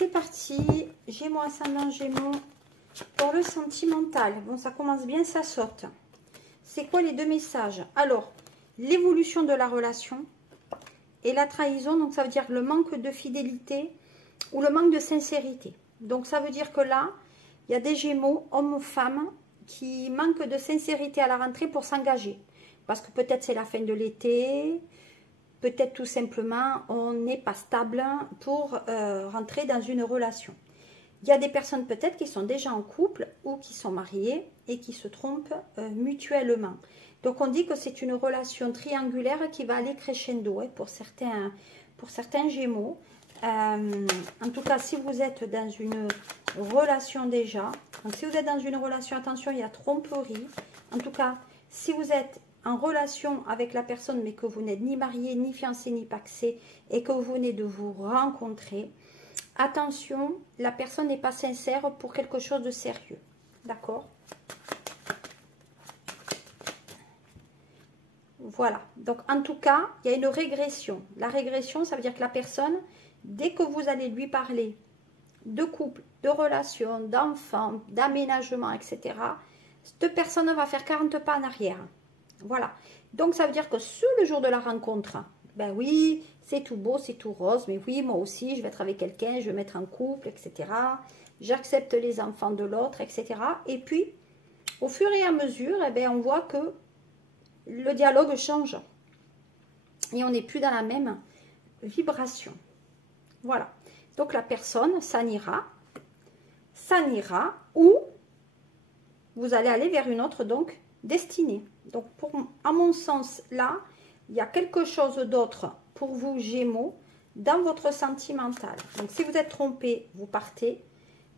c'est parti. Gémeaux, ascendant Gémeaux. Pour le sentimental. Bon, ça commence bien, ça saute. C'est quoi les deux messages? Alors, l'évolution de la relation et la trahison. Donc, ça veut dire le manque de fidélité ou le manque de sincérité. Donc, ça veut dire que là, il y a des Gémeaux, hommes ou femmes, qui manquent de sincérité à la rentrée pour s'engager. Parce que peut-être c'est la fin de l'été, peut-être tout simplement on n'est pas stable pour rentrer dans une relation. Il y a des personnes peut-être qui sont déjà en couple ou qui sont mariées et qui se trompent mutuellement. Donc on dit que c'est une relation triangulaire qui va aller crescendo pour certains Gémeaux. En tout cas, si vous êtes dans une relation déjà, donc si vous êtes dans une relation, attention, il y a tromperie. En tout cas, si vous êtes en relation avec la personne, mais que vous n'êtes ni marié, ni fiancé, ni pacsé, et que vous venez de vous rencontrer, attention, la personne n'est pas sincère pour quelque chose de sérieux. D'accord? Voilà. Donc, en tout cas, il y a une régression. La régression, ça veut dire que la personne, dès que vous allez lui parler de couple, de relation, d'enfants, d'aménagement, etc., cette personne va faire 40 pas en arrière. Voilà. Donc, ça veut dire que sur le jour de la rencontre, ben oui, c'est tout beau, c'est tout rose, mais oui, moi aussi, je vais être avec quelqu'un, je vais mettre en couple, etc. J'accepte les enfants de l'autre, etc. Et puis, au fur et à mesure, eh ben, on voit que le dialogue change. Et on n'est plus dans la même vibration. Voilà. Donc, la personne s'en ira, ou vous allez aller vers une autre, donc, destinée. Donc, à mon sens, là, il y a quelque chose d'autre pour vous, Gémeaux, dans votre sentimental. Donc, si vous êtes trompé, vous partez.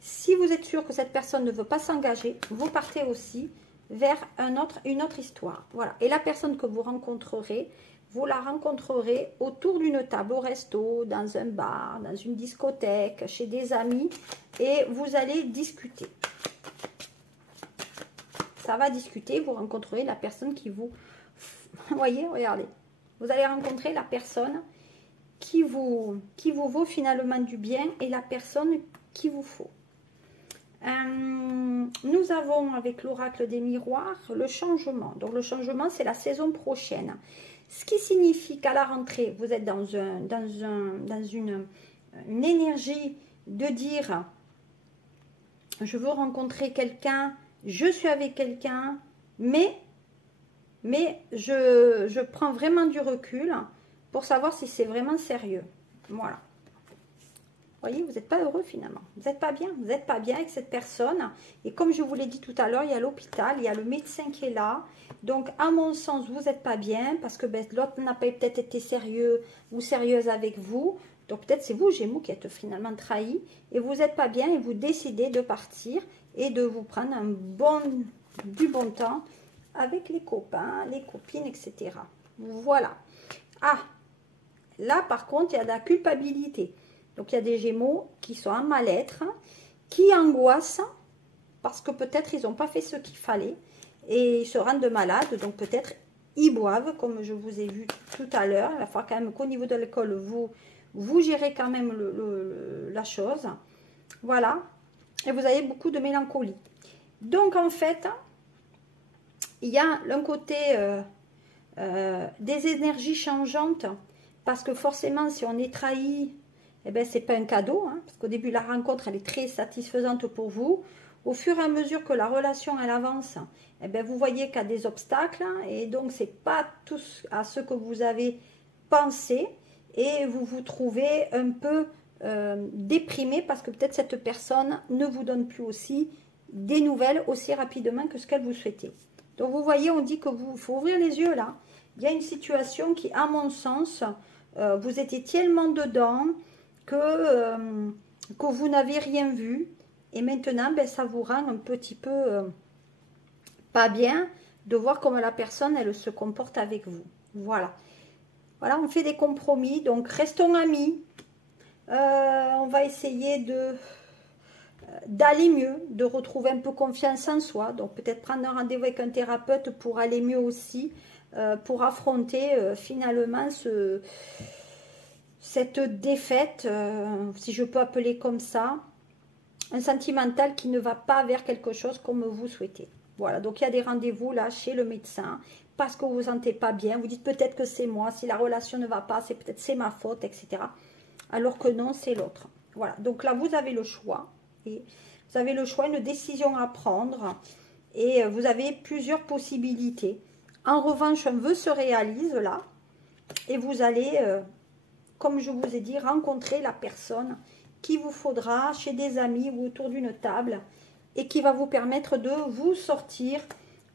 Si vous êtes sûr que cette personne ne veut pas s'engager, vous partez aussi vers une autre histoire. Voilà. Et la personne que vous rencontrerez, vous la rencontrerez autour d'une table au resto, dans un bar, dans une discothèque, chez des amis, et vous allez discuter. Ça va discuter, vous rencontrerez la personne qui vous... Vous voyez, regardez. Vous allez rencontrer la personne qui vous vaut finalement du bien et la personne qu'il vous faut. Nous avons avec l'oracle des miroirs le changement. Donc le changement, c'est la saison prochaine. Ce qui signifie qu'à la rentrée, vous êtes dans une énergie de dire je veux rencontrer quelqu'un, je suis avec quelqu'un, mais je prends vraiment du recul pour savoir si c'est vraiment sérieux. Voilà. Vous voyez, vous n'êtes pas heureux finalement. Vous n'êtes pas bien. Vous n'êtes pas bien avec cette personne. Et comme je vous l'ai dit tout à l'heure, il y a l'hôpital, il y a le médecin qui est là. Donc, à mon sens, vous n'êtes pas bien parce que ben, l'autre n'a pas peut-être été sérieux ou sérieuse avec vous. Donc, peut-être c'est vous, Gémeaux, qui êtes finalement trahi. Et vous n'êtes pas bien et vous décidez de partir et de vous prendre du bon temps avec les copains, les copines, etc. Voilà. Ah, là, par contre, il y a de la culpabilité. Donc, il y a des Gémeaux qui sont en mal-être, qui angoissent parce que peut-être ils n'ont pas fait ce qu'il fallait et ils se rendent malades. Donc, peut-être ils boivent, comme je vous ai vu tout à l'heure. Il va falloir quand même qu'au niveau de l'école, vous gérez quand même la chose. Voilà. Et vous avez beaucoup de mélancolie. Donc, en fait, il y a d'un côté des énergies changeantes parce que forcément, si on est trahi, eh bien, ce n'est pas un cadeau, hein, parce qu'au début, la rencontre, elle est très satisfaisante pour vous. Au fur et à mesure que la relation, elle avance, eh bien, vous voyez qu'il y a des obstacles, hein, et donc, ce n'est pas tout à ce que vous avez pensé, et vous vous trouvez un peu déprimé, parce que peut-être cette personne ne vous donne plus aussi des nouvelles aussi rapidement que ce qu'elle vous souhaitait. Donc, vous voyez, on dit que il faut ouvrir les yeux, là. Il y a une situation qui, à mon sens, vous étiez tellement dedans, que vous n'avez rien vu et maintenant ben, ça vous rend un petit peu pas bien de voir comment la personne elle se comporte avec vous. Voilà, on fait des compromis, donc restons amis. On va essayer d'aller mieux, de retrouver un peu confiance en soi, donc peut-être prendre un rendez-vous avec un thérapeute pour aller mieux aussi, pour affronter finalement cette défaite, si je peux appeler comme ça, un sentimental qui ne va pas vers quelque chose comme vous souhaitez. Voilà, donc il y a des rendez-vous là chez le médecin parce que vous vous sentez pas bien. Vous dites peut-être que c'est moi, si la relation ne va pas, c'est peut-être c'est ma faute, etc. Alors que non, c'est l'autre. Voilà, donc là vous avez le choix. Et vous avez le choix, une décision à prendre. Et vous avez plusieurs possibilités. En revanche, un vœu se réalise là. Et vous allez, comme je vous ai dit, rencontrer la personne qu'il vous faudra chez des amis ou autour d'une table. Et qui va vous permettre de vous sortir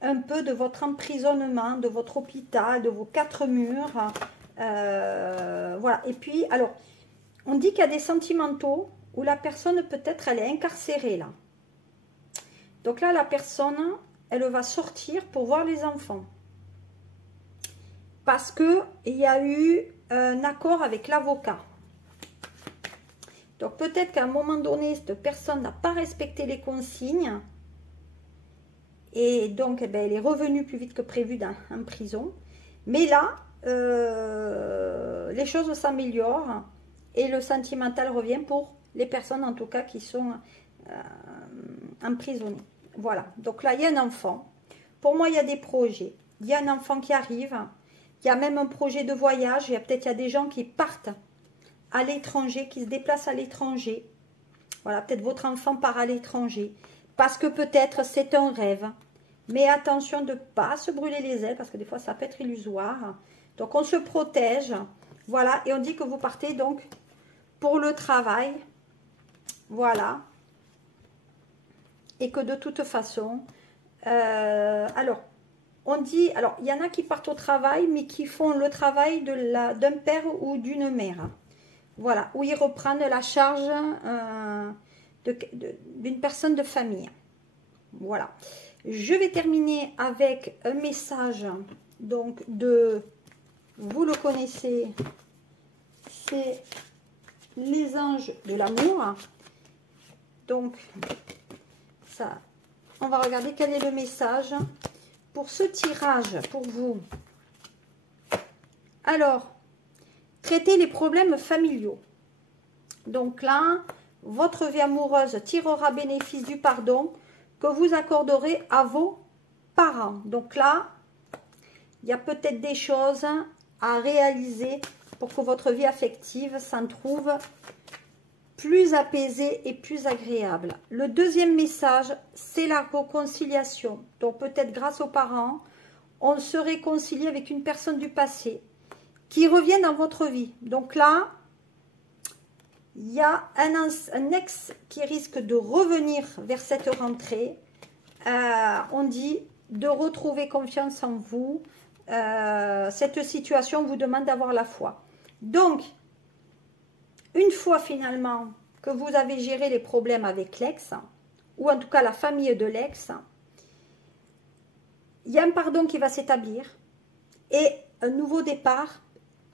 un peu de votre emprisonnement, de votre hôpital, de vos 4 murs. Voilà. Et puis, alors, on dit qu'il y a des sentimentaux où la personne, peut-être, elle est incarcérée là. Donc là, la personne, elle va sortir pour voir les enfants. Parce qu'il y a eu un accord avec l'avocat. Donc peut-être qu'à un moment donné, cette personne n'a pas respecté les consignes. Et donc, eh bien, elle est revenue plus vite que prévu en prison. Mais là, les choses s'améliorent. Et le sentimental revient pour les personnes, en tout cas, qui sont emprisonnées. Voilà. Donc là, il y a un enfant. Pour moi, il y a des projets. Il y a un enfant qui arrive. Il y a même un projet de voyage. Il y a des gens qui partent à l'étranger, qui se déplacent à l'étranger. Voilà, peut-être votre enfant part à l'étranger. Parce que peut-être c'est un rêve. Mais attention de ne pas se brûler les ailes, parce que des fois ça peut être illusoire. Donc on se protège. Voilà, et on dit que vous partez donc pour le travail. Voilà. Et que de toute façon, alors, on dit, alors il y en a qui partent au travail, mais qui font le travail d'un père ou d'une mère. Voilà, où ils reprennent la charge d'une personne de famille. Voilà. Je vais terminer avec un message, donc, vous le connaissez, c'est les anges de l'amour. Donc, ça, on va regarder quel est le message pour ce tirage, pour vous. Alors, traitez les problèmes familiaux. Donc là, votre vie amoureuse tirera bénéfice du pardon que vous accorderez à vos parents. Donc là, il y a peut-être des choses à réaliser pour que votre vie affective s'en trouve plus apaisée et plus agréable. Le deuxième message, c'est la réconciliation. Donc peut-être grâce aux parents, on se réconcilie avec une personne du passé qui revient dans votre vie. Donc là, il y a un ex qui risque de revenir vers cette rentrée. On dit de retrouver confiance en vous. Cette situation vous demande d'avoir la foi. Donc, une fois finalement que vous avez géré les problèmes avec l'ex, ou en tout cas la famille de l'ex, il y a un pardon qui va s'établir et un nouveau départ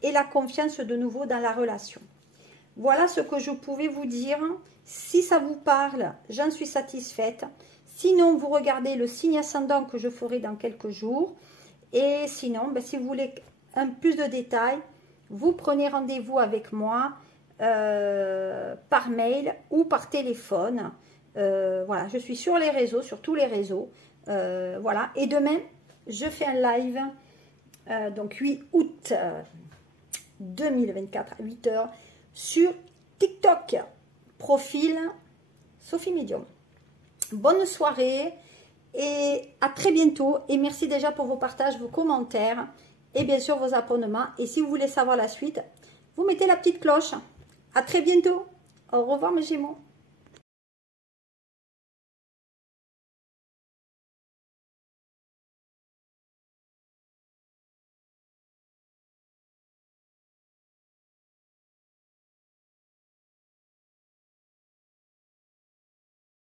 et la confiance de nouveau dans la relation. Voilà ce que je pouvais vous dire. Si ça vous parle, j'en suis satisfaite. Sinon, vous regardez le signe ascendant que je ferai dans quelques jours. Et sinon, ben, si vous voulez un plus de détails, vous prenez rendez-vous avec moi par mail ou par téléphone. Voilà, je suis sur les réseaux, sur tous les réseaux. Voilà, et demain, je fais un live, donc 8 août 2024 à 8 h sur TikTok, profil Sophie Medium. Bonne soirée et à très bientôt. Et merci déjà pour vos partages, vos commentaires et bien sûr vos abonnements. Et si vous voulez savoir la suite, vous mettez la petite cloche. À très bientôt. Au revoir mes Gémeaux.